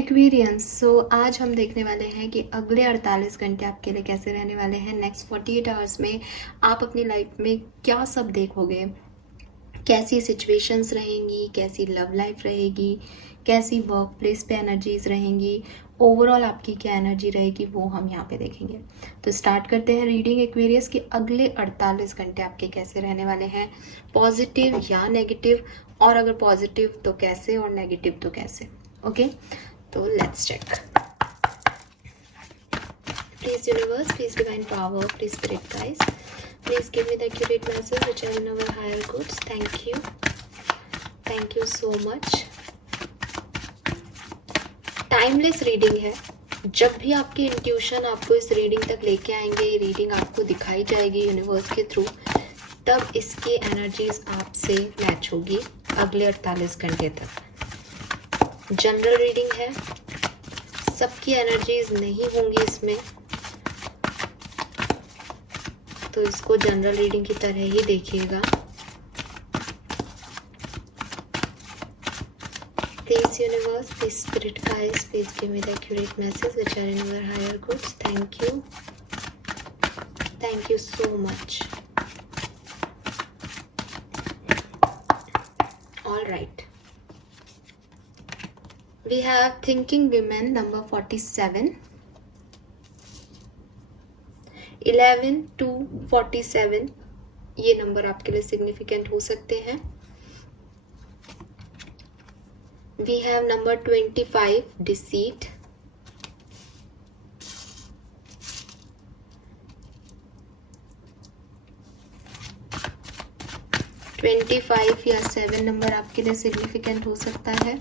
Aquarians. आज हम देखने वाले हैं कि अगले 48 घंटे आपके लिए कैसे रहने वाले हैं। नेक्स्ट 48 आवर्स में आप अपनी लाइफ में क्या सब देखोगे, कैसी सिचुएशंस रहेंगी, कैसी लव लाइफ रहेगी, कैसी वर्क प्लेस पे एनर्जीज रहेंगी, ओवरऑल आपकी क्या एनर्जी रहेगी, वो हम यहाँ पे देखेंगे। तो स्टार्ट करते हैं रीडिंग एक्वेरियस कि अगले 48 घंटे आपके कैसे रहने वाले हैं, पॉजिटिव या नेगेटिव, और अगर पॉजिटिव तो कैसे और नेगेटिव तो कैसे। ओके, तो let's check. Please universe, please divine power, please spirit guys, please give me the accurate message which are in our higher goods. Thank you so much. Timeless reading है। जब भी आपके इंट्यूशन आपको इस reading तक लेके आएंगे, ये रीडिंग आपको दिखाई जाएगी यूनिवर्स के थ्रू, तब इसकी एनर्जीज आपसे मैच होगी अगले 48 घंटे तक। जनरल रीडिंग है, सबकी एनर्जीज नहीं होंगी इसमें, तो इसको जनरल रीडिंग की तरह ही देखिएगा। Please universe, please spirit guys, please give me the accurate message which are in your higher goods. Thank you so much. All right, we have thinking women number 47, 11 to 47, ये number आपके लिए significant हो सकते हैं। We have number 25, deceit, (25) या 7 number आपके लिए significant हो सकता है।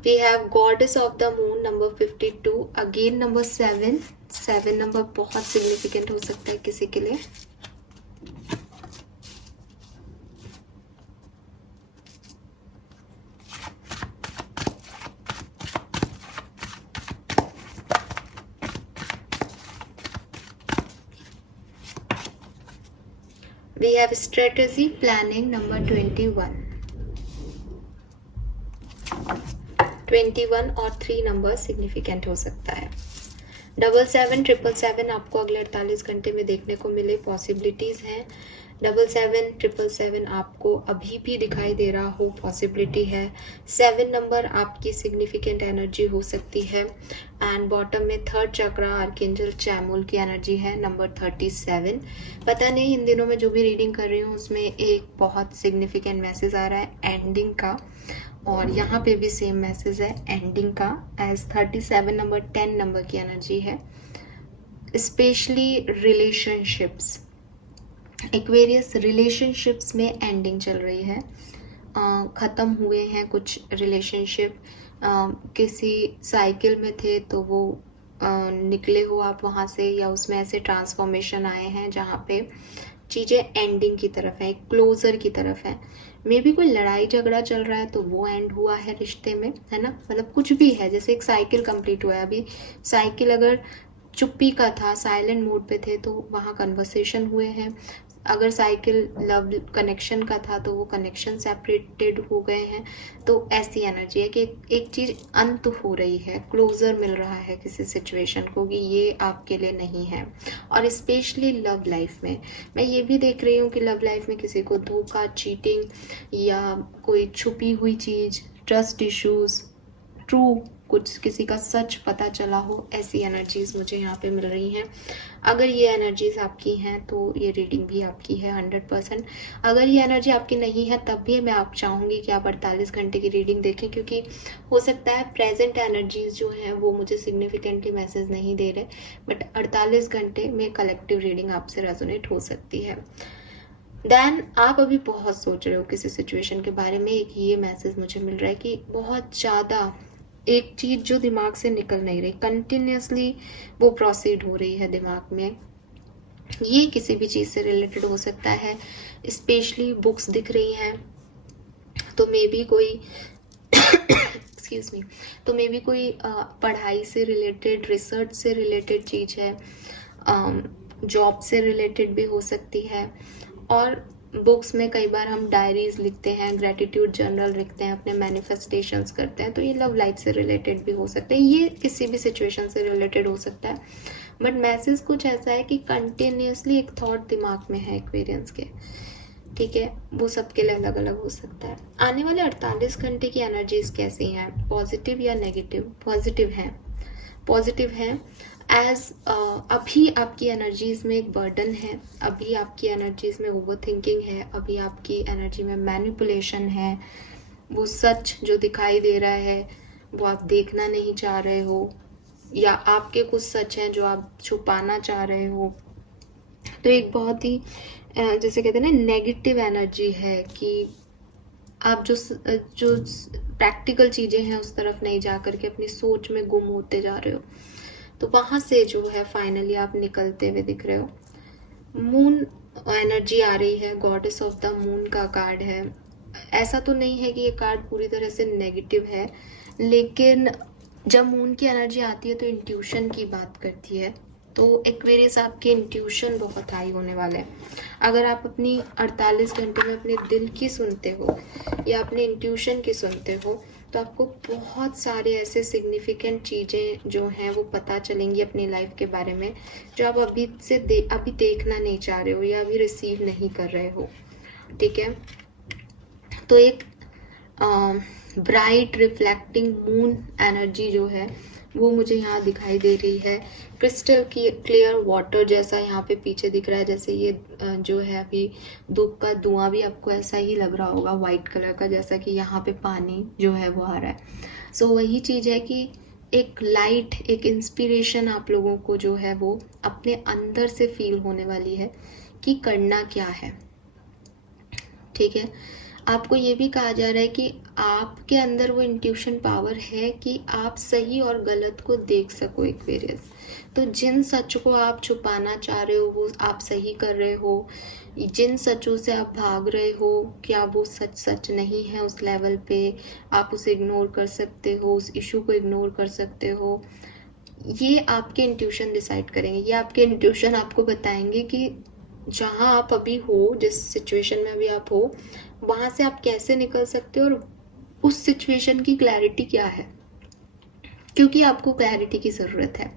We have Goddess of the Moon number 52, again number 7 number बहुत सिग्निफिकेंट हो सकता है किसी के लिए। We have strategy planning number 21 और 3 नंबर सिग्निफिकेंट हो सकता है। 77, 777 आपको अगले 48 घंटे में देखने को मिले, पॉसिबिलिटीज हैं। 77, 777 आपको अभी भी दिखाई दे रहा हो, पॉसिबिलिटी है। 7 नंबर आपकी सिग्निफिकेंट एनर्जी हो सकती है। एंड बॉटम में 3rd चक्रा आर्कएंजल चैमुल की एनर्जी है, नंबर 37। पता नहीं इन दिनों में जो भी रीडिंग कर रही हूँ उसमें एक बहुत सिग्निफिकेंट मैसेज आ रहा है एंडिंग का, और यहाँ पे भी सेम मैसेज है एंडिंग का, एज 37 नंबर 10 नंबर की एनर्जी है। स्पेशली रिलेशनशिप्स, एक्वेरियस रिलेशनशिप्स में एंडिंग चल रही है, ख़त्म हुए हैं कुछ रिलेशनशिप। किसी साइकिल में थे तो वो निकले हो आप वहाँ से, या उसमें ऐसे ट्रांसफॉर्मेशन आए हैं जहाँ पे चीज़ें एंडिंग की तरफ है, क्लोजर की तरफ है। मे बी कोई लड़ाई झगड़ा चल रहा है तो वो एंड हुआ है रिश्ते में, है ना, मतलब कुछ भी है। जैसे एक साइकिल कंप्लीट हुआ है, अभी साइकिल अगर चुप्पी का था, साइलेंट मोड पे थे, तो वहाँ कन्वर्सेशन हुए हैं। अगर साइकिल लव कनेक्शन का था तो वो कनेक्शन सेपरेटेड हो गए हैं। तो ऐसी एनर्जी है कि एक चीज़ अंत हो रही है, क्लोजर मिल रहा है किसी सिचुएशन को कि ये आपके लिए नहीं है। और स्पेशली लव लाइफ में मैं ये भी देख रही हूँ कि लव लाइफ में किसी को धोखा, चीटिंग, या कोई छुपी हुई चीज़, ट्रस्ट इश्यूज, ट्रू कुछ किसी का सच पता चला हो, ऐसी एनर्जीज मुझे यहाँ पे मिल रही हैं। अगर ये एनर्जीज आपकी हैं तो ये रीडिंग भी आपकी है 100%। अगर ये एनर्जी आपकी नहीं है तब भी मैं आप चाहूँगी कि आप 48 घंटे की रीडिंग देखें, क्योंकि हो सकता है प्रेजेंट एनर्जीज जो हैं वो मुझे सिग्निफिकेंटली मैसेज नहीं दे रहे, बट 48 घंटे में कलेक्टिव रीडिंग आपसे रेजोनेट हो सकती है। देन आप अभी बहुत सोच रहे हो किसी सिचुएशन के बारे में, एक ये मैसेज मुझे मिल रहा है कि बहुत ज़्यादा एक चीज़ जो दिमाग से निकल नहीं रही, कंटिन्यूसली वो प्रोसीड हो रही है दिमाग में। ये किसी भी चीज़ से रिलेटेड हो सकता है, स्पेशली बुक्स दिख रही हैं तो मे बी कोई एक्सक्यूज मी, तो मे बी कोई पढ़ाई से रिलेटेड, रिसर्च से रिलेटेड चीज़ है। जॉब से रिलेटेड भी हो सकती है, और बुक्स में कई बार हम डायरीज लिखते हैं, ग्रेटिट्यूड जर्नल लिखते हैं, अपने मैनिफेस्टेशंस करते हैं, तो ये लव लाइफ से रिलेटेड भी हो सकते हैं, ये किसी भी सिचुएशन से रिलेटेड हो सकता है। बट मैसेज कुछ ऐसा है कि कंटिन्यूसली एक थॉट दिमाग में है एक्वेरियंस के, ठीक है, वो सबके लिए अलग अलग हो सकता है। आने वाले 48 घंटे की एनर्जीज कैसी हैं, पॉजिटिव या नेगेटिव? पॉजिटिव हैं, पॉजिटिव हैं। एज अभी आपकी एनर्जीज में एक बर्डन है, अभी आपकी एनर्जीज में ओवर थिंकिंग है, अभी आपकी एनर्जी में मैनिपुलेशन है, वो सच जो दिखाई दे रहा है वो आप देखना नहीं चाह रहे हो, या आपके कुछ सच हैं जो आप छुपाना चाह रहे हो। तो एक बहुत ही जैसे कहते हैं ना नेगेटिव एनर्जी है कि आप जो प्रैक्टिकल चीज़ें हैं उस तरफ नहीं जा करके अपनी सोच में गुम होते जा रहे हो। तो वहाँ से जो है फाइनली आप निकलते हुए दिख रहे हो। मून एनर्जी आ रही है, गॉडेस ऑफ द मून का कार्ड है। ऐसा तो नहीं है कि ये कार्ड पूरी तरह से नेगेटिव है, लेकिन जब मून की एनर्जी आती है तो इंट्यूशन की बात करती है। तो एक्वेरियस आपके इंट्यूशन बहुत हाई होने वाले हैं। अगर आप अपनी 48 घंटे में अपने दिल की सुनते हो या अपने इंट्यूशन की सुनते हो तो आपको बहुत सारे ऐसे सिग्निफिकेंट चीज़ें जो हैं वो पता चलेंगी अपनी लाइफ के बारे में, जो आप अभी देखना नहीं चाह रहे हो या अभी रिसीव नहीं कर रहे हो, ठीक है। तो एक ब्राइट रिफ्लेक्टिंग मून एनर्जी जो है वो मुझे यहाँ दिखाई दे रही है। क्रिस्टल क्लियर वाटर जैसा यहाँ पे पीछे दिख रहा है, जैसे ये जो है अभी धूप का धुआं भी आपको ऐसा ही लग रहा होगा वाइट कलर का, जैसा कि यहाँ पे पानी जो है वो आ रहा है। सो वही चीज़ है कि एक लाइट, एक इंस्पिरेशन आप लोगों को जो है वो अपने अंदर से फील होने वाली है कि करना क्या है, ठीक है। आपको ये भी कहा जा रहा है कि आपके अंदर वो इंट्यूशन पावर है कि आप सही और गलत को देख सको एक्वेरियस। तो जिन सच को आप छुपाना चाह रहे हो वो आप सही कर रहे हो, जिन सचों से आप भाग रहे हो क्या वो सच नहीं है उस लेवल पे, आप उसे इग्नोर कर सकते हो, उस इशू को इग्नोर कर सकते हो। ये आपके इंट्यूशन डिसाइड करेंगे, ये आपके इंट्यूशन आपको बताएंगे कि जहाँ आप अभी हो, जिस सिचुएशन में अभी आप हो, वहाँ से आप कैसे निकल सकते हो और उस सिचुएशन की क्लैरिटी क्या है, क्योंकि आपको क्लैरिटी की ज़रूरत है,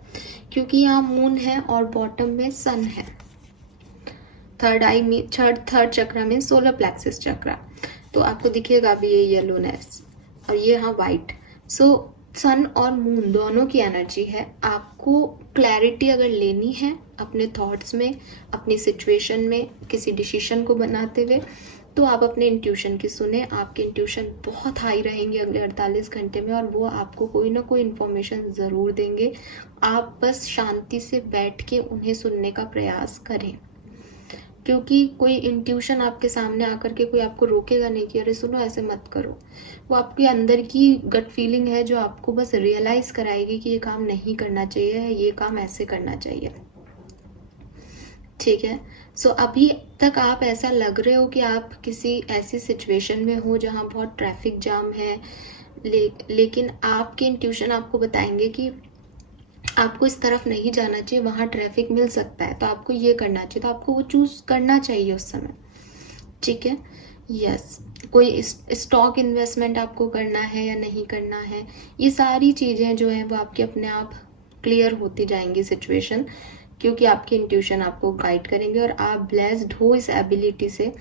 क्योंकि यहाँ मून है और बॉटम में सन है। थर्ड आई में थर्ड चक्र में सोलर प्लेक्सिस चक्र, तो आपको दिखेगा भी ये येलोनेस और ये यहाँ वाइट। सो सन और मून दोनों की एनर्जी है। आपको क्लैरिटी अगर लेनी है अपने थॉट्स में, अपनी सिचुएशन में, किसी डिसीजन को बनाते हुए, तो आप अपने इंट्यूशन की सुने। आपके इंट्यूशन बहुत हाई रहेंगे अगले 48 घंटे में और वो आपको कोई ना कोई इन्फॉर्मेशन ज़रूर देंगे। आप बस शांति से बैठ के उन्हें सुनने का प्रयास करें, क्योंकि कोई इंट्यूशन आपके सामने आकर के कोई आपको रोकेगा नहीं कि अरे सुनो ऐसे मत करो। वो आपके अंदर की गट फीलिंग है जो आपको बस रियलाइज़ कराएगी कि ये काम नहीं करना चाहिए, ये काम ऐसे करना चाहिए, ठीक है। सो अभी तक आप ऐसा लग रहे हो कि आप किसी ऐसी सिचुएशन में हो जहाँ बहुत ट्रैफिक जाम है, लेकिन आपके इंट्यूशन आपको बताएंगे कि आपको इस तरफ नहीं जाना चाहिए, वहाँ ट्रैफिक मिल सकता है, तो आपको ये करना चाहिए, तो आपको वो चूज़ करना चाहिए उस समय, ठीक है। यस, कोई स्टॉक इन्वेस्टमेंट आपको करना है या नहीं करना है, ये सारी चीज़ें जो हैं वो आपके अपने आप क्लियर होती जाएंगी सिचुएशन, क्योंकि आपके इंट्यूशन आपको गाइड करेंगे और आप ब्लेस्ड हो इस एबिलिटी से।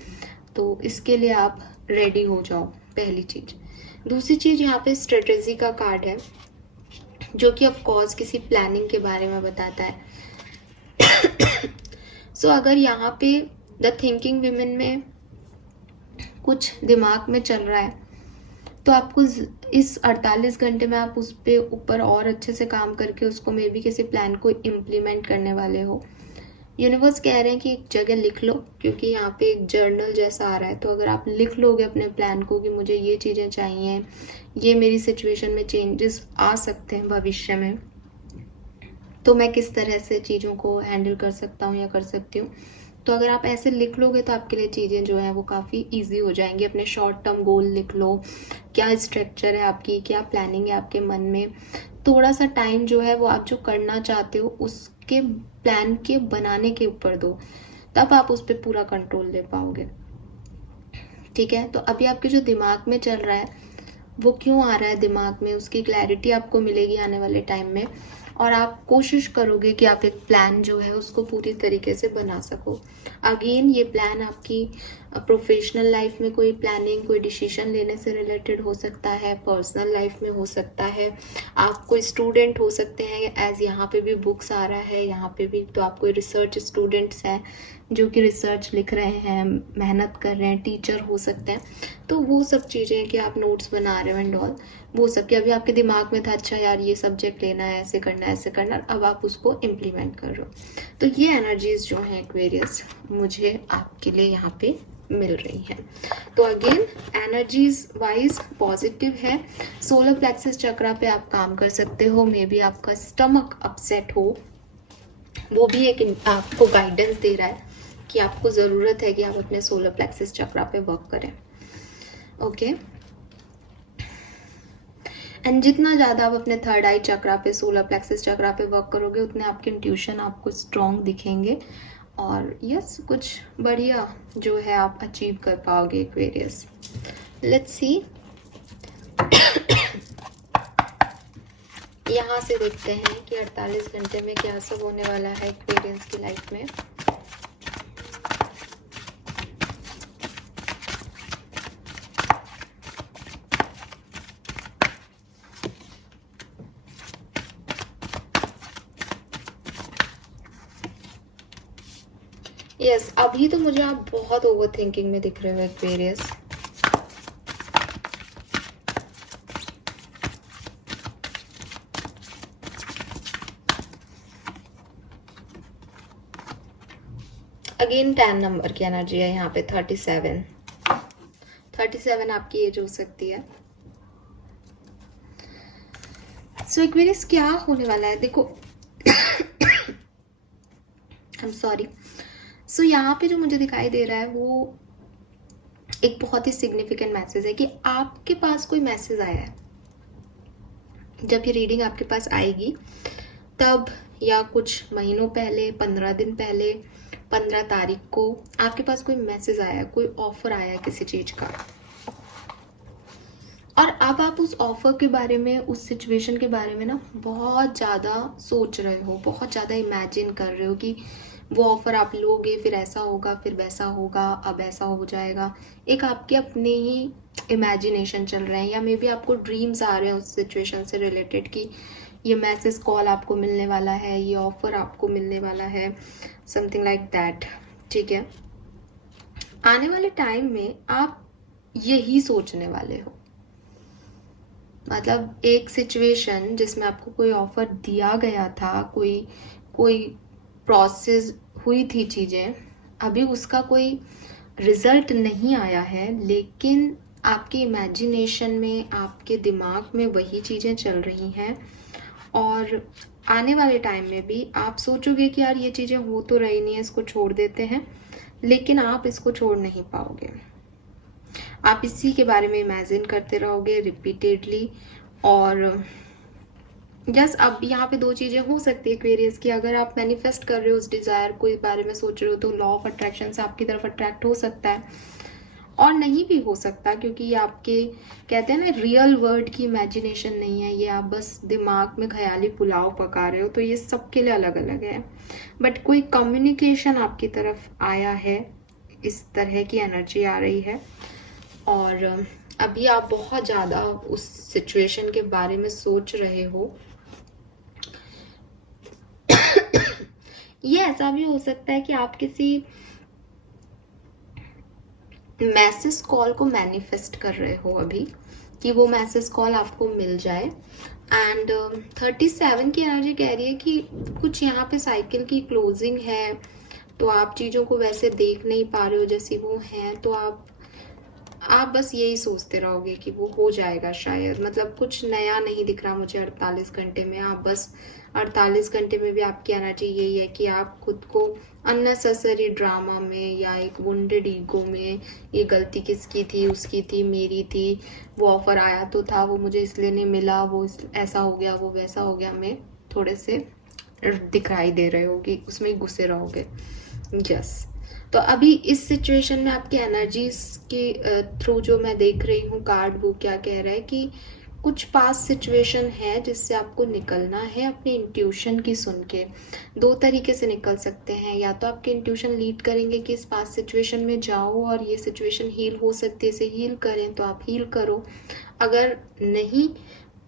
तो इसके लिए आप रेडी हो जाओ, पहली चीज़। दूसरी चीज़ यहाँ पे स्ट्रेटेजी का कार्ड है, जो कि ऑफ कोर्स किसी प्लानिंग के बारे में बताता है। सो अगर यहाँ पे द थिंकिंग विमेन में कुछ दिमाग में चल रहा है तो आपको इस 48 घंटे में आप उस पर ऊपर और अच्छे से काम करके उसको मे बी किसी प्लान को इम्प्लीमेंट करने वाले हो। यूनिवर्स कह रहे हैं कि एक जगह लिख लो, क्योंकि यहाँ पे एक जर्नल जैसा आ रहा है, तो अगर आप लिख लोगे अपने प्लान को कि मुझे ये चीज़ें चाहिए, ये मेरी सिचुएशन में चेंजेस आ सकते हैं भविष्य में, तो मैं किस तरह से चीज़ों को हैंडल कर सकता हूँ या कर सकती हूँ। तो अगर आप ऐसे लिख लोगे तो आपके लिए चीज़ें जो हैं वो काफ़ी इजी हो जाएंगी। अपने शॉर्ट टर्म गोल लिख लो, क्या स्ट्रक्चर है आपकी, क्या प्लानिंग है आपके मन में, थोड़ा सा टाइम जो है वो आप जो करना चाहते हो उसके प्लान के बनाने के ऊपर दो, तब आप उस पर पूरा कंट्रोल ले पाओगे। ठीक है, तो अभी आपके जो दिमाग में चल रहा है वो क्यों आ रहा है दिमाग में, उसकी क्लैरिटी आपको मिलेगी आने वाले टाइम में, और आप कोशिश करोगे कि आप एक प्लान जो है उसको पूरी तरीके से बना सको। अगेन ये प्लान आपकी प्रोफेशनल लाइफ में कोई प्लानिंग, कोई डिसीजन लेने से रिलेटेड हो सकता है, पर्सनल लाइफ में हो सकता है, आप कोई स्टूडेंट हो सकते हैं, एज यहाँ पे भी बुक्स आ रहा है, यहाँ पे भी तो आप कोई रिसर्च स्टूडेंट्स हैं जो कि रिसर्च लिख रहे हैं, मेहनत कर रहे हैं, टीचर हो सकते हैं। तो वो सब चीज़ें कि आप नोट्स बना रहे हो एंड ऑल, वो सब कि अभी आपके दिमाग में था अच्छा यार ये सब्जेक्ट लेना है, ऐसे करना है, ऐसे करना है, अब आप उसको इम्प्लीमेंट कर रहे हो। तो ये एनर्जीज जो हैं एक्वेरियस मुझे आपके लिए यहाँ पे मिल रही है। तो अगेन एनर्जीज वाइज पॉजिटिव है। सोलर प्लेक्सस चक्रा पे आप काम कर सकते हो। मे बी आपका स्टमक अपसेट हो, वो भी एक आपको गाइडेंस दे रहा है कि आपको ज़रूरत है कि आप अपने सोलर प्लेक्सस चक्रा पे वर्क करें। ओके, एंड जितना ज़्यादा आप अपने थर्ड आई चक्रा पे, सोलर प्लेक्सस चक्रा पे वर्क करोगे, उतने आपके इंट्यूशन आपको स्ट्रॉन्ग दिखेंगे, और यस कुछ बढ़िया जो है आप अचीव कर पाओगे एक्वेरियस। लेट्स सी, यहाँ से देखते हैं कि 48 घंटे में क्या सब होने वाला है एक्वेरियस की लाइफ में। यस, अभी तो मुझे आप बहुत ओवर थिंकिंग में दिख रहे हो एक्वेरियस। अगेन 10 नंबर की एनर्जी है यहाँ पे, 37 आपकी एज हो सकती है। सो एक्वेरियस क्या होने वाला है देखो, आई एम सॉरी। सो यहाँ पे जो मुझे दिखाई दे रहा है वो एक बहुत ही सिग्निफिकेंट मैसेज है कि आपके पास कोई मैसेज आया है। जब ये रीडिंग आपके पास आएगी तब, या कुछ महीनों पहले, 15 दिन पहले, 15 तारीख को आपके पास कोई मैसेज आया, कोई ऑफर आया किसी चीज का, और अब आप उस ऑफर के बारे में, उस सिचुएशन के बारे में ना बहुत ज़्यादा सोच रहे हो, बहुत ज़्यादा इमेजिन कर रहे हो कि वो ऑफर आप लोगे, फिर ऐसा होगा, फिर वैसा होगा, अब ऐसा हो जाएगा। एक आपके अपने ही इमेजिनेशन चल रहे हैं, या मे बी आपको ड्रीम्स आ रहे हैं उस सिचुएशन से रिलेटेड कि ये मैसेज कॉल आपको मिलने वाला है, ये ऑफर आपको मिलने वाला है, समथिंग लाइक दैट। ठीक है, आने वाले टाइम में आप यही सोचने वाले हो, मतलब एक सिचुएशन जिसमें आपको कोई ऑफर दिया गया था, कोई प्रोसेस हुई थी चीज़ें, अभी उसका कोई रिजल्ट नहीं आया है, लेकिन आपके इमेजिनेशन में, आपके दिमाग में वही चीज़ें चल रही हैं, और आने वाले टाइम में भी आप सोचोगे कि यार ये चीज़ें हो तो रही नहीं है, इसको छोड़ देते हैं, लेकिन आप इसको छोड़ नहीं पाओगे। आप इसी के बारे में इमेजिन करते रहोगे रिपीटेडली। और जस्ट अब यहाँ पे दो चीज़ें हो सकती है एक्वेरियस की, अगर आप मैनिफेस्ट कर रहे हो उस डिज़ायर को, बारे में सोच रहे हो, तो लॉ ऑफ अट्रैक्शन से आपकी तरफ अट्रैक्ट हो सकता है, और नहीं भी हो सकता, क्योंकि ये आपके कहते हैं ना रियल वर्ल्ड की इमेजिनेशन नहीं है, ये आप बस दिमाग में ख्याली पुलाव पका रहे हो। तो ये सबके लिए अलग अलग है, बट कोई कम्युनिकेशन आपकी तरफ आया है, इस तरह की एनर्जी आ रही है, और अभी आप बहुत ज़्यादा उस सिचुएशन के बारे में सोच रहे हो। ये ऐसा भी हो सकता है कि आप किसी मैसेज कॉल को मैनिफेस्ट कर रहे हो अभी, कि वो मैसेज कॉल आपको मिल जाए। एंड 37 की एनर्जी कह रही है कि कुछ यहाँ पे साइकिल की क्लोजिंग है, तो आप चीज़ों को वैसे देख नहीं पा रहे हो जैसी वो हैं, तो आप बस यही सोचते रहोगे कि वो हो जाएगा शायद, मतलब कुछ नया नहीं दिख रहा मुझे 48 घंटे में। आप बस 48 घंटे में भी आपकी एनर्जी यही है कि आप खुद को अननेसेसरी ड्रामा में या एक वुंडेड ईगो में, ये गलती किसकी थी, उसकी थी, मेरी थी, वो ऑफर आया तो था, वो मुझे इसलिए नहीं मिला, वो ऐसा हो गया, वो वैसा हो गया, में थोड़े से दिखाई दे रहे होगी, उसमें ही घुसे रहोगे। यस, तो अभी इस सिचुएशन में आपकी एनर्जीज के थ्रू जो मैं देख रही हूँ कार्ड, वो क्या कह रहा है कि कुछ पास्ट सिचुएशन है जिससे आपको निकलना है अपनी इंट्यूशन की सुन के। दो तरीके से निकल सकते हैं, या तो आपके इंट्यूशन लीड करेंगे कि इस पास्ट सिचुएशन में जाओ और ये सिचुएशन हील हो सकती है, इसे हील करें, तो आप हील करो। अगर नहीं,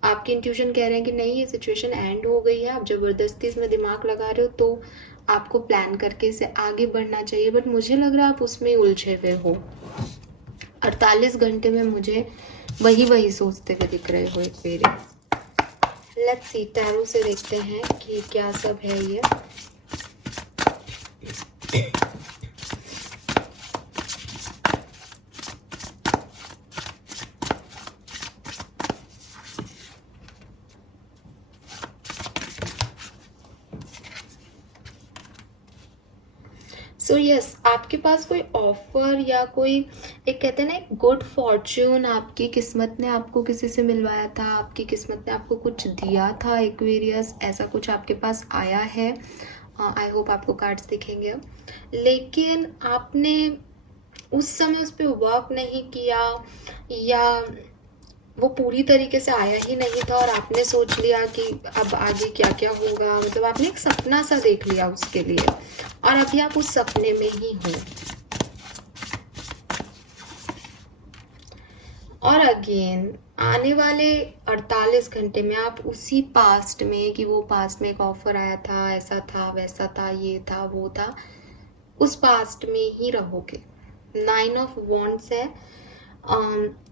आपके इंट्यूशन कह रहे हैं कि नहीं, ये सिचुएशन एंड हो गई है, आप ज़बरदस्ती इसमें दिमाग लगा रहे हो, तो आपको प्लान करके इसे आगे बढ़ना चाहिए। बट मुझे लग रहा है आप उसमें उलझे हुए हो। 48 घंटे में मुझे वही सोचते हुए दिख रहे हो एक मेरे। लेट्स सी, टैरो से देखते हैं कि क्या सब है ये। सो यस, आपके पास कोई ऑफर या कोई, एक कहते हैं ना, गुड फॉर्च्यून, आपकी किस्मत ने आपको किसी से मिलवाया था, आपकी किस्मत ने आपको कुछ दिया था एक्वेरियस, ऐसा कुछ आपके पास आया है। आई होप आपको कार्ड्स दिखेंगे अब। लेकिन आपने उस समय उस पर वर्क नहीं किया, या वो पूरी तरीके से आया ही नहीं था और आपने सोच लिया कि अब आगे क्या क्या होगा, मतलब आपने एक सपना सा देख लिया उसके लिए, और अभी आप उस सपने में ही हो। और अगेन आने वाले 48 घंटे में आप उसी पास्ट में, कि वो पास्ट में एक ऑफर आया था, ऐसा था, वैसा था, ये था, वो था, उस पास्ट में ही रहोगे। 9 ऑफ वॉन्ड्स है।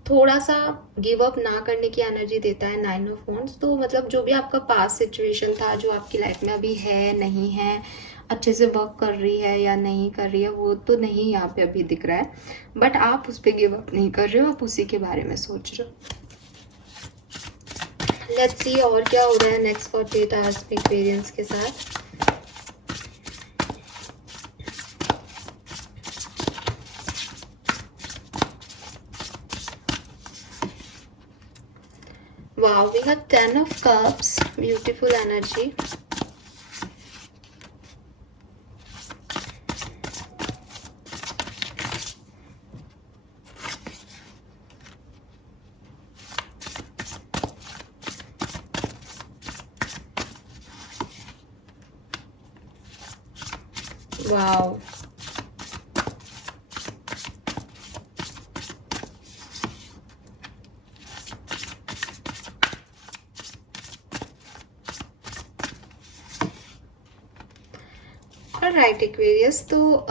थोड़ा सा गिव अप ना करने की एनर्जी देता है 9 ऑफ वॉन्ड्स। तो मतलब जो भी आपका पास्ट सिचुएशन था, जो आपकी लाइफ में अभी है, नहीं है, अच्छे से वर्क कर रही है या नहीं कर रही है, वो तो नहीं यहाँ पे अभी दिख रहा है, बट आप उस पर गिव अप नहीं कर रहे हो, आप उसी के बारे में सोच रहे हो। लेट्स सी और क्या हो रहा है नेक्स्ट 48 आवर्स में एक्वेरियंस के साथ। Wow, we have 10 of cups, beautiful energy. Wow. Right Aquarius, तो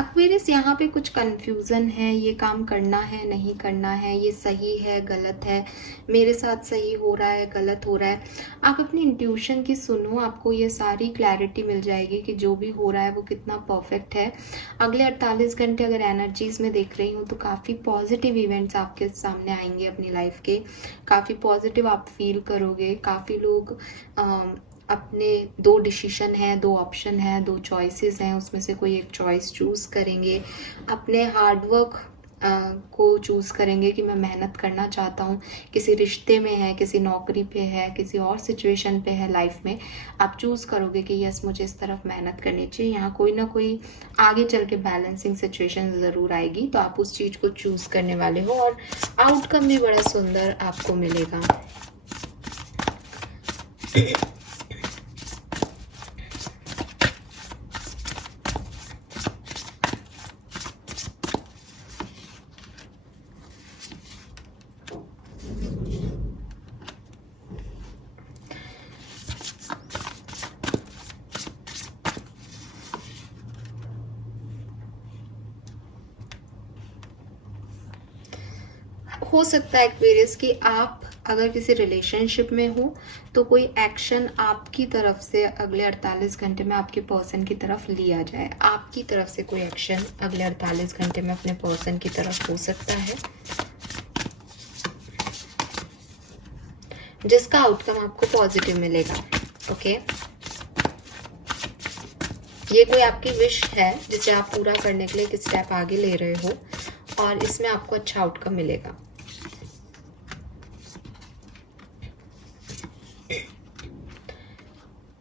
एक्वेरियस यहाँ पे कुछ कंफ्यूजन है, ये काम करना है, नहीं करना है, ये सही है, गलत है, मेरे साथ सही हो रहा है, गलत हो रहा है। आप अपनी इंट्यूशन की सुनो, आपको ये सारी क्लैरिटी मिल जाएगी कि जो भी हो रहा है वो कितना परफेक्ट है। अगले 48 घंटे अगर एनर्जीज में देख रही हूँ तो काफ़ी पॉजिटिव इवेंट्स आपके सामने आएंगे अपनी लाइफ के, काफ़ी पॉजिटिव आप फील करोगे। काफ़ी लोग अपने 2 डिसीजन है, 2 ऑप्शन है, 2 चॉइसेस हैं, उसमें से कोई एक चॉइस चूज़ करेंगे, अपने हार्डवर्क को चूज़ करेंगे कि मैं मेहनत करना चाहता हूँ, किसी रिश्ते में है, किसी नौकरी पे है, किसी और सिचुएशन पे है लाइफ में, आप चूज़ करोगे कि यस मुझे इस तरफ मेहनत करनी चाहिए। यहाँ कोई ना कोई आगे चल के बैलेंसिंग सिचुएशन ज़रूर आएगी, तो आप उस चीज़ को चूज़ करने वाले हो और आउटकम भी बड़ा सुंदर आपको मिलेगा। हो सकता है एक्वेरियस कि आप अगर किसी रिलेशनशिप में हो तो कोई एक्शन आपकी तरफ से अगले 48 घंटे में आपके पर्सन की तरफ लिया जाए। आपकी तरफ से कोई एक्शन अगले 48 घंटे में अपने पर्सन की तरफ हो सकता है, जिसका आउटकम आपको पॉजिटिव मिलेगा। ओके, ये कोई आपकी विश है जिसे आप पूरा करने के लिए एक स्टेप आगे ले रहे हो और इसमें आपको अच्छा आउटकम मिलेगा।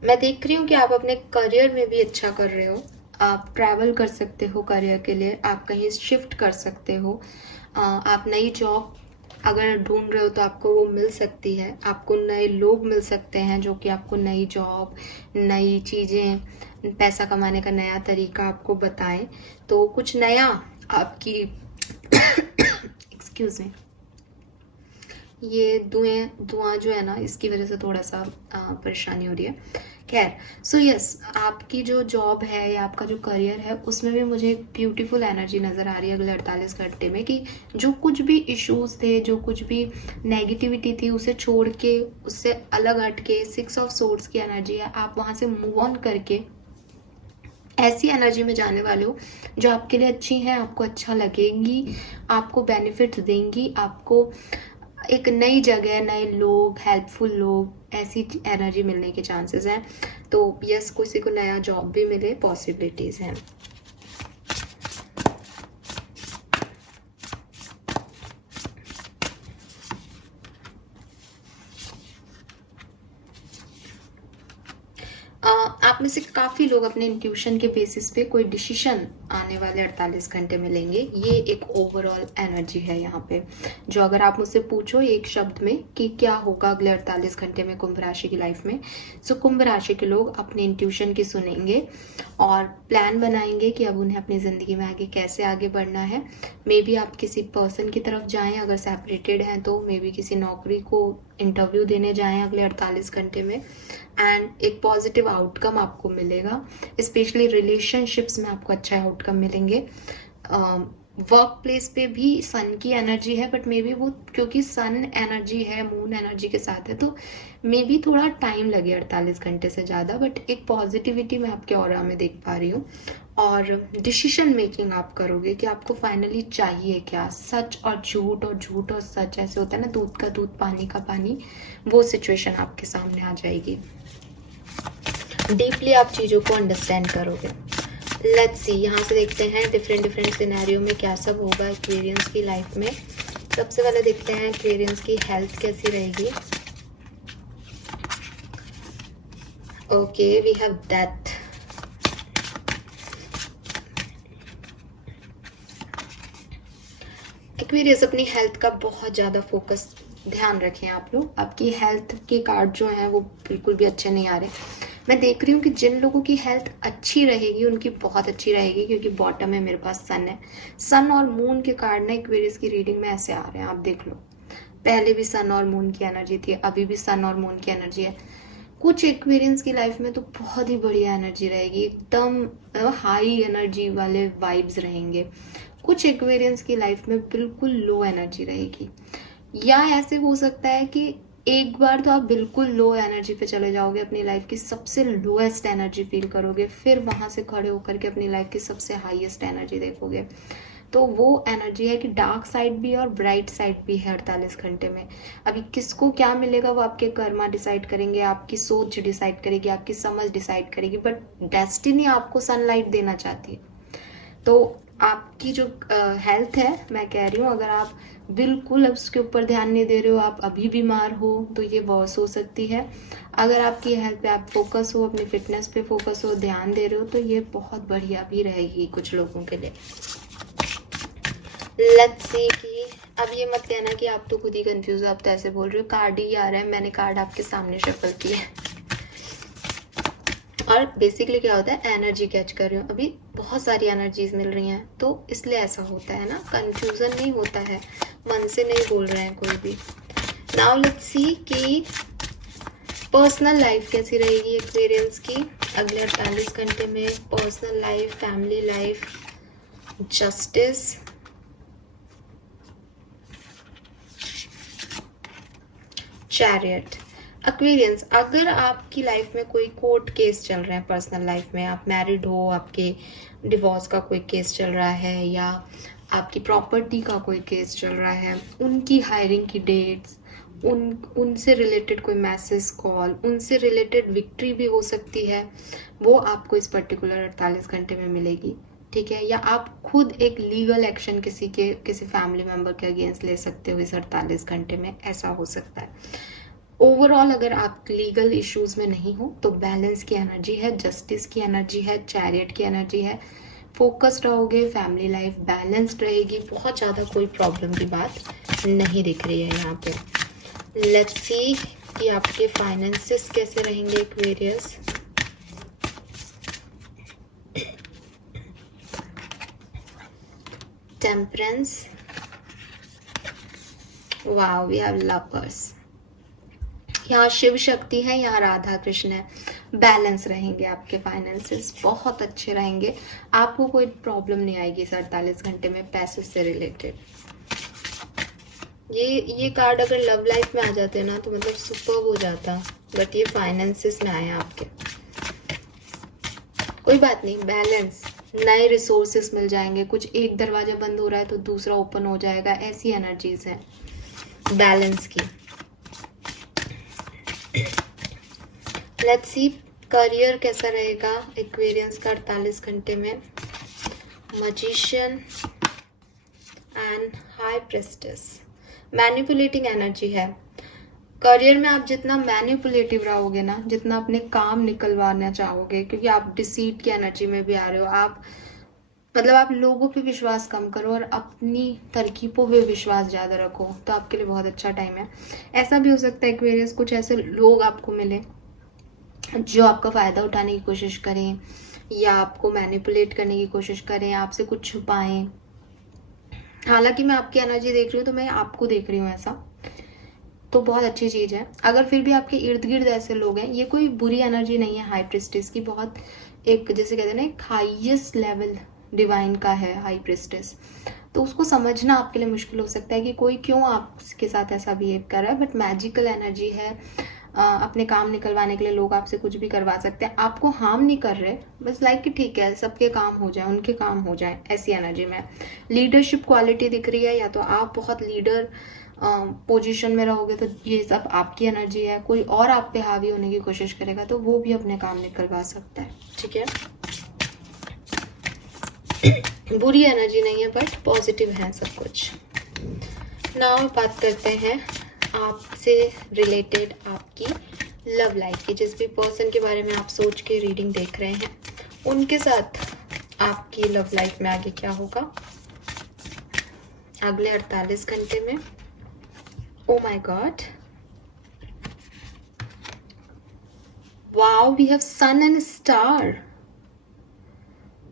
मैं देख रही हूँ कि आप अपने करियर में भी अच्छा कर रहे हो। आप ट्रैवल कर सकते हो करियर के लिए, आप कहीं शिफ्ट कर सकते हो, आप नई जॉब अगर ढूंढ रहे हो तो आपको वो मिल सकती है। आपको नए लोग मिल सकते हैं जो कि आपको नई जॉब, नई चीज़ें, पैसा कमाने का नया तरीका आपको बताएं। तो कुछ नया आपकी एक्सक्यूज मी, ये धुआं जो है ना, इसकी वजह से थोड़ा सा परेशानी हो रही है। खैर, सो यस, आपकी जो जॉब है या आपका जो करियर है उसमें भी मुझे एक ब्यूटीफुल एनर्जी नज़र आ रही है अगले 48 घंटे में, कि जो कुछ भी इश्यूज थे, जो कुछ भी नेगेटिविटी थी, उसे छोड़ के, उससे अलग हट के 6 ऑफ सोर्ड्स की एनर्जी है, आप वहाँ से मूव ऑन करके ऐसी एनर्जी में जाने वाले हो जो आपके लिए अच्छी है, आपको अच्छा लगेंगी, आपको बेनिफिट देंगी, आपको एक नई जगह, नए लोग, हेल्पफुल लोग, ऐसी एनर्जी मिलने के चांसेस हैं। तो यस, किसी को नया जॉब भी मिले, पॉसिबिलिटीज हैं। आप में से काफ़ी लोग अपने इंट्यूशन के बेसिस पे कोई डिसीजन आने वाले 48 घंटे में लेंगे। ये एक ओवरऑल एनर्जी है यहाँ पे, जो अगर आप मुझसे पूछो एक शब्द में कि क्या होगा अगले 48 घंटे में कुंभ राशि की लाइफ में, सो कुंभ राशि के लोग अपने इंट्यूशन की सुनेंगे और प्लान बनाएंगे कि अब उन्हें अपनी ज़िंदगी में आगे कैसे आगे बढ़ना है। मे बी आप किसी पर्सन की तरफ जाएं, अगर सेपरेटेड हैं तो मे बी किसी नौकरी को इंटरव्यू देने जाएं अगले 48 घंटे में, एंड एक पॉजिटिव आउटकम आपको मिलेगा। स्पेशली रिलेशनशिप्स में आपको अच्छा आउटकम मिलेंगे। वर्क प्लेस पे भी सन की एनर्जी है, बट मे बी वो क्योंकि सन एनर्जी है, मून एनर्जी के साथ है, तो मे बी थोड़ा टाइम लगे 48 घंटे से ज़्यादा, बट एक पॉजिटिविटी मैं आपके ऑरा में देख पा रही हूँ। और डिसीजन मेकिंग आप करोगे कि आपको फाइनली चाहिए क्या, सच और झूठ, और झूठ और सच ऐसे होता है ना, दूध का दूध पानी का पानी, वो सिचुएशन आपके सामने आ जाएगी। डीपली आप चीज़ों को अंडरस्टैंड करोगे। लेट्स सी, यहाँ से देखते हैं डिफरेंट सिनेरियो में क्या सब होगा एक्वेरियंस की लाइफ में। सबसे पहले देखते हैं एक्वेरियंस की हेल्थ कैसी रहेगी। Okay, we have death. Aquarius, अपनी हेल्थ का बहुत ज़्यादा फोकस, ध्यान रखें आप लोग। आपकी हेल्थ के कार्ड जो हैं वो बिल्कुल भी अच्छे नहीं आ रहे। मैं देख रही हूँ कि जिन लोगों की हेल्थ अच्छी रहेगी उनकी बहुत अच्छी रहेगी, क्योंकि बॉटम में मेरे पास सन है। सन और मून के कार्ड ना एक्वेरियस की रीडिंग में ऐसे आ रहे हैं, आप देख लो। पहले भी सन और मून की एनर्जी थी, अभी भी सन और मून की एनर्जी है। कुछ एक्वेरियंस की लाइफ में तो बहुत ही बढ़िया एनर्जी रहेगी, एकदम हाई एनर्जी वाले वाइब्स रहेंगे। कुछ एक्वेरियंस की लाइफ में बिल्कुल लो एनर्जी रहेगी, या ऐसे हो सकता है कि एक बार तो आप बिल्कुल लो एनर्जी पे चले जाओगे, अपनी लाइफ की सबसे लोएस्ट एनर्जी फील करोगे, फिर वहां से खड़े होकर के अपनी लाइफ की सबसे हाईएस्ट एनर्जी देखोगे। तो वो एनर्जी है कि डार्क साइड भी है और ब्राइट साइड भी है 48 घंटे में। अभी किसको क्या मिलेगा वो आपके कर्मा डिसाइड करेंगे, आपकी सोच डिसाइड करेगी, आपकी समझ डिसाइड करेगी, बट डेस्टिनी आपको सनलाइट देना चाहती है। तो आपकी जो हेल्थ है, मैं कह रही हूँ, अगर आप बिल्कुल उसके ऊपर ध्यान नहीं दे रहे हो, आप अभी बीमार हो, तो ये बहुत हो सकती है। अगर आपकी हेल्थ पे आप फोकस हो, अपनी फिटनेस पे फोकस हो, ध्यान दे रहे हो, तो ये बहुत बढ़िया भी रहेगी कुछ लोगों के लिए। लेट्स सी कि अब ये मत कहना कि आप तो खुद ही कंफ्यूज हो, आप तो ऐसे बोल रहे हो, कार्ड ही आ रहा है, मैंने कार्ड आपके सामने शफल किया है। और बेसिकली क्या होता है, एनर्जी कैच कर रही हूँ, अभी बहुत सारी एनर्जीज मिल रही हैं, तो इसलिए ऐसा होता है ना, कंफ्यूजन नहीं होता है, मन से नहीं बोल रहे हैं कोई भी। नाउ लेट्स सी कि पर्सनल लाइफ कैसी रहेगी एक्वेरियंस की अगले 48 घंटे में। Personal life, family life, justice, chariot. Aquarians, अगर आपकी लाइफ में कोई कोर्ट केस चल रहे हैं, पर्सनल लाइफ में आप मैरिड हो, आपके डिवोर्स का कोई केस चल रहा है या आपकी प्रॉपर्टी का कोई केस चल रहा है, उनकी हायरिंग की डेट्स, उनसे रिलेटेड कोई मैसेज कॉल, उनसे रिलेटेड विक्ट्री भी हो सकती है, वो आपको इस पर्टिकुलर 48 घंटे में मिलेगी। ठीक है, या आप खुद एक लीगल एक्शन किसी फैमिली मेंबर के अगेंस्ट ले सकते हो इस 48 घंटे में, ऐसा हो सकता है। ओवरऑल अगर आप लीगल इश्यूज में नहीं हो तो बैलेंस की एनर्जी है, जस्टिस की एनर्जी है, चैरियट की एनर्जी है, फोकस्ड रहोगे, फैमिली लाइफ बैलेंस्ड रहेगी, बहुत ज़्यादा कोई प्रॉब्लम की बात नहीं दिख रही है यहाँ पे। लेट्स सी कि आपके फाइनेंसेस कैसे रहेंगे Aquarius. Temperance, wow, we have lovers. यहाँ शिव शक्ति है, यहाँ राधा कृष्ण है। बैलेंस रहेंगे आपके फाइनेंसेस, बहुत अच्छे रहेंगे, आपको कोई प्रॉब्लम नहीं आएगी इस 48 घंटे में पैसे से रिलेटेड। ये कार्ड अगर लव लाइफ में आ जाते ना तो मतलब सुपर हो जाता, बट ये फाइनेंसेस में आए आपके। कोई बात नहीं, बैलेंस, नए रिसोर्सेस मिल जाएंगे, कुछ एक दरवाजा बंद हो रहा है तो दूसरा ओपन हो जाएगा, ऐसी एनर्जीज हैं बैलेंस की। लेट्स सी करियर कैसा रहेगा एक्वेरियंस का 48 घंटे में। Magician and high प्रेस्टेस, manipulating energy है। करियर में आप जितना मैनिपुलेटिव रहोगे ना, जितना अपने काम निकलवाना चाहोगे, क्योंकि आप डिसीट की एनर्जी में भी आ रहे हो, आप मतलब आप लोगों पे विश्वास कम करो और अपनी तरकीबों पे विश्वास ज़्यादा रखो, तो आपके लिए बहुत अच्छा टाइम है। ऐसा भी हो सकता है एक्वेरियस कुछ ऐसे लोग आपको मिले जो आपका फ़ायदा उठाने की कोशिश करें या आपको मैनिपुलेट करने की कोशिश करें, आपसे कुछ छुपाएं। हालांकि मैं आपकी एनर्जी देख रही हूँ तो मैं आपको देख रही हूँ ऐसा, तो बहुत अच्छी चीज़ है। अगर फिर भी आपके इर्द गिर्द ऐसे लोग हैं, ये कोई बुरी एनर्जी नहीं है हाई प्रिस्टेस की, बहुत एक जैसे कहते हैं ना एक हाईएस्ट लेवल डिवाइन का है हाई प्रिस्टेस, तो उसको समझना आपके लिए मुश्किल हो सकता है कि कोई क्यों आपके साथ ऐसा बिहेव कर रहा है, बट मैजिकल एनर्जी है। अपने काम निकलवाने के लिए लोग आपसे कुछ भी करवा सकते हैं, आपको हार्म नहीं कर रहे, बस लाइक कि ठीक है सबके काम हो जाए, उनके काम हो जाए, ऐसी एनर्जी में। लीडरशिप क्वालिटी दिख रही है, या तो आप बहुत लीडर पोजीशन में रहोगे तो ये सब आपकी एनर्जी है, कोई और आप पे हावी होने की कोशिश करेगा तो वो भी अपने काम निकलवा सकता है। ठीक है, बुरी एनर्जी नहीं है बट पॉजिटिव है सब कुछ। नाउ बात करते हैं आपसे रिलेटेड आपकी लव लाइफ की। जिस भी पर्सन के बारे में आप सोच के रीडिंग देख रहे हैं उनके साथ आपकी लव लाइफ में आगे क्या होगा अगले 48 घंटे में। Oh my God, wow, we have sun and star.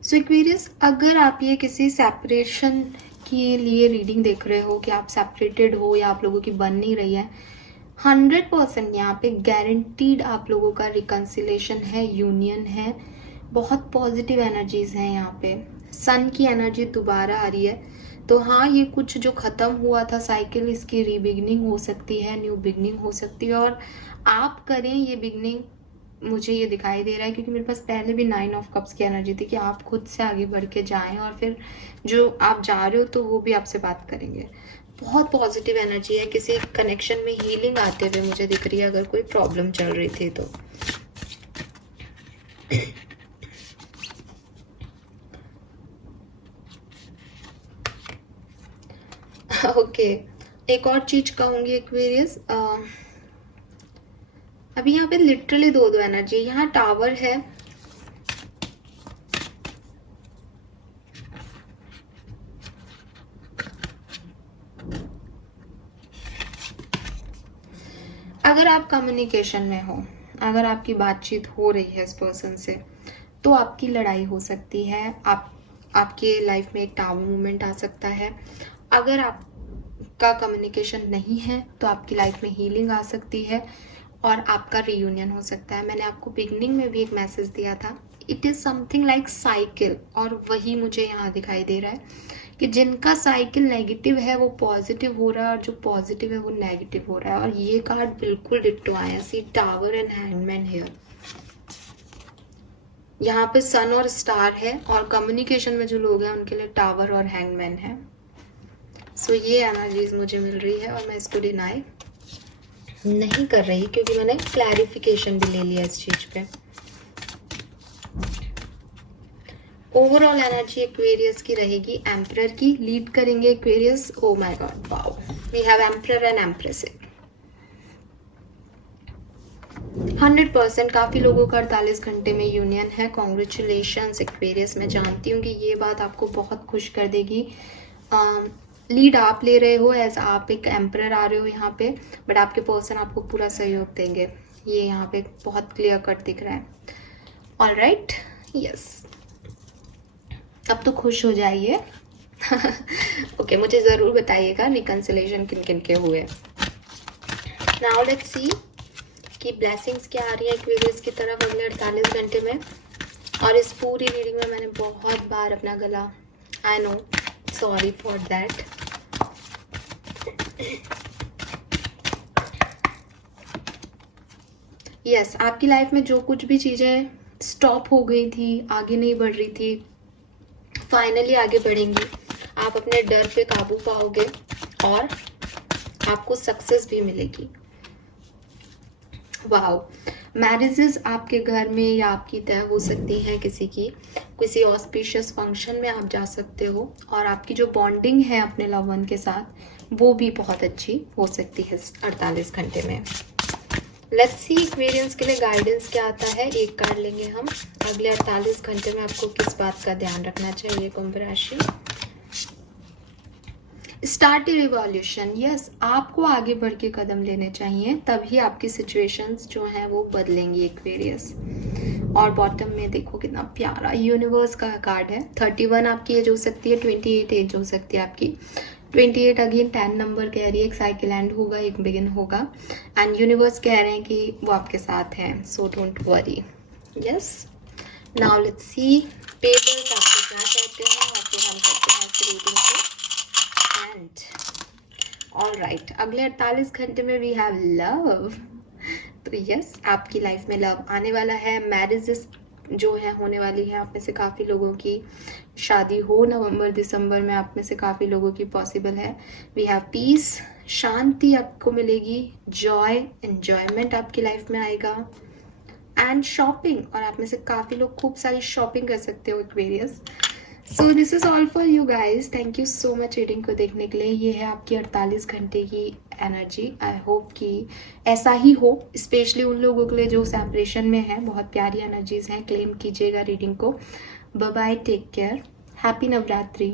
So Aquarius, अगर आप ये किसी सेपरेशन के लिए रीडिंग देख रहे हो कि आप सेपरेटेड हो या आप लोगों की बन नहीं रही है, 100% यहाँ पे गारंटीड आप लोगों का रिकन्सिलेशन है, यूनियन है, बहुत पॉजिटिव एनर्जीज हैं यहाँ पे। सन की एनर्जी दोबारा आ रही है, तो हाँ ये कुछ जो ख़त्म हुआ था साइकिल, इसकी रीबिगनिंग हो सकती है, न्यू बिगनिंग हो सकती है, और आप करें ये बिगनिंग, मुझे ये दिखाई दे रहा है क्योंकि मेरे पास पहले भी 9 ऑफ कप्स की एनर्जी थी कि आप खुद से आगे बढ़ के जाएं और फिर जो आप जा रहे हो तो वो भी आपसे बात करेंगे। बहुत पॉजिटिव एनर्जी है, किसी कनेक्शन में हीलिंग आते हुए मुझे दिख रही है अगर कोई प्रॉब्लम चल रही थी तो। ओके, एक और चीज कहूंगी एक्वेरियस, अभी यहाँ पे लिटरली दो एनर्जी, यहाँ टावर है, अगर आप कम्युनिकेशन में हो, अगर आपकी बातचीत हो रही है इस पर्सन से, तो आपकी लड़ाई हो सकती है, आपके लाइफ में एक टावर मूवमेंट आ सकता है। अगर आपका कम्युनिकेशन नहीं है तो आपकी लाइफ में हीलिंग आ सकती है और आपका रीयूनियन हो सकता है। मैंने आपको बिगनिंग में भी एक मैसेज दिया था, it is something like cycle, और वही मुझे यहाँ दिखाई दे रहा है कि जिनका साइकिल नेगेटिव है वो पॉजिटिव हो रहा है और जो पॉजिटिव है वो नेगेटिव हो रहा है। और ये कार्ड बिल्कुल डिट्टो आया, सी टावर एंड हैंगमैन हियर। यहाँ पे सन और स्टार है और कम्युनिकेशन में जो लोग हैं उनके लिए टावर और हैंगमैन है। सो ये एनर्जीज मुझे मिल रही है और मैं इसको डिनाई नहीं कर रही क्योंकि मैंने क्लैरिफिकेशन भी ले लिया इस चीज पे। ओवरऑल एनर्जी एक्वेरियस की रहेगी एम्परर की, लीड करेंगे Aquarius. Oh my God, wow, we have emperor and empress. 100% काफी लोगों का 48 घंटे में यूनियन है। Congratulations Aquarius. मैं जानती हूँ कि ये बात आपको बहुत खुश कर देगी। लीड आप ले रहे हो, एज आप एक एम्परर आ रहे हो यहाँ पे, बट आपके पर्सन आपको पूरा सहयोग देंगे। ये यहाँ पे बहुत क्लियर कट दिख रहा है। ऑल राइट, यस, अब तो खुश हो जाइए। ओके, मुझे ज़रूर बताइएगा रिकंसिलेशन किन किन के हुए। नाउ लेट्स सी कि ब्लेसिंग्स क्या आ रही है एक्वेरियस की तरफ अगले 48 घंटे में। और इस पूरी रीडिंग में मैंने बहुत बार अपना गला, I know, sorry for that. Yes, आपकी लाइफ में जो कुछ भी चीज़ें स्टॉप हो गई थी, आगे नहीं बढ़ रही थी, फाइनली आगे बढ़ेंगी। आप अपने डर पे काबू पाओगे और आपको सक्सेस भी मिलेगी। वाओ, मैरिजेस आपके घर में या आपकी तय हो सकती है किसी की, किसी ऑस्पिशियस फंक्शन में आप जा सकते हो और आपकी जो बॉन्डिंग है अपने लव वन के साथ वो भी बहुत अच्छी हो सकती है 48 घंटे में। लेट्स सी एक्वेरियंस के लिए गाइडेंस क्या आता है। एक कार्ड लेंगे हम। अगले 48 घंटे में आपको किस बात का ध्यान रखना चाहिए कुंभ राशि। Start revolution. यस, आपको आगे बढ़ के कदम लेने चाहिए, तभी आपकी सिचुएशंस जो हैं वो बदलेंगी एक्वेरियस। और बॉटम में देखो कितना प्यारा यूनिवर्स का कार्ड है। 31 आपकी एज हो सकती है, 28 एज हो सकती है आपकी। 28 अगेन 10 नंबर कह रही है, एक साइकिल एंड होगा, एक बिगिन होगा। एंड यूनिवर्स कह रहे हैं कि वो आपके साथ हैं, so don't worry. Yes, now let's see papers आपको क्या कहते हैं और फिर हम करते हैं इस रीडिंग को। ऑल राइट, अगले 48 घंटे में वी हैव लव। तो यस, आपकी लाइफ में लव आने वाला है। मैरिजेस जो है होने वाली है। आप में से काफ़ी लोगों की शादी हो नवंबर दिसंबर में, आप में से काफ़ी लोगों की पॉसिबल है। वी हैव पीस, शांति आपको मिलेगी, जॉय, एंजॉयमेंट आपकी लाइफ में आएगा, एंड शॉपिंग। और आप में से काफ़ी लोग खूब सारी शॉपिंग कर सकते हो Aquarius. So this is all for you guys. Thank you so much reading को देखने के लिए। ये है आपकी 48 घंटे की एनर्जी। आई होप कि ऐसा ही हो, स्पेशली उन लोगों के लिए जो सेपरेशन में है। बहुत प्यारी एनर्जीज हैं, क्लेम कीजिएगा रीडिंग को। Bye bye, take care, happy Navratri.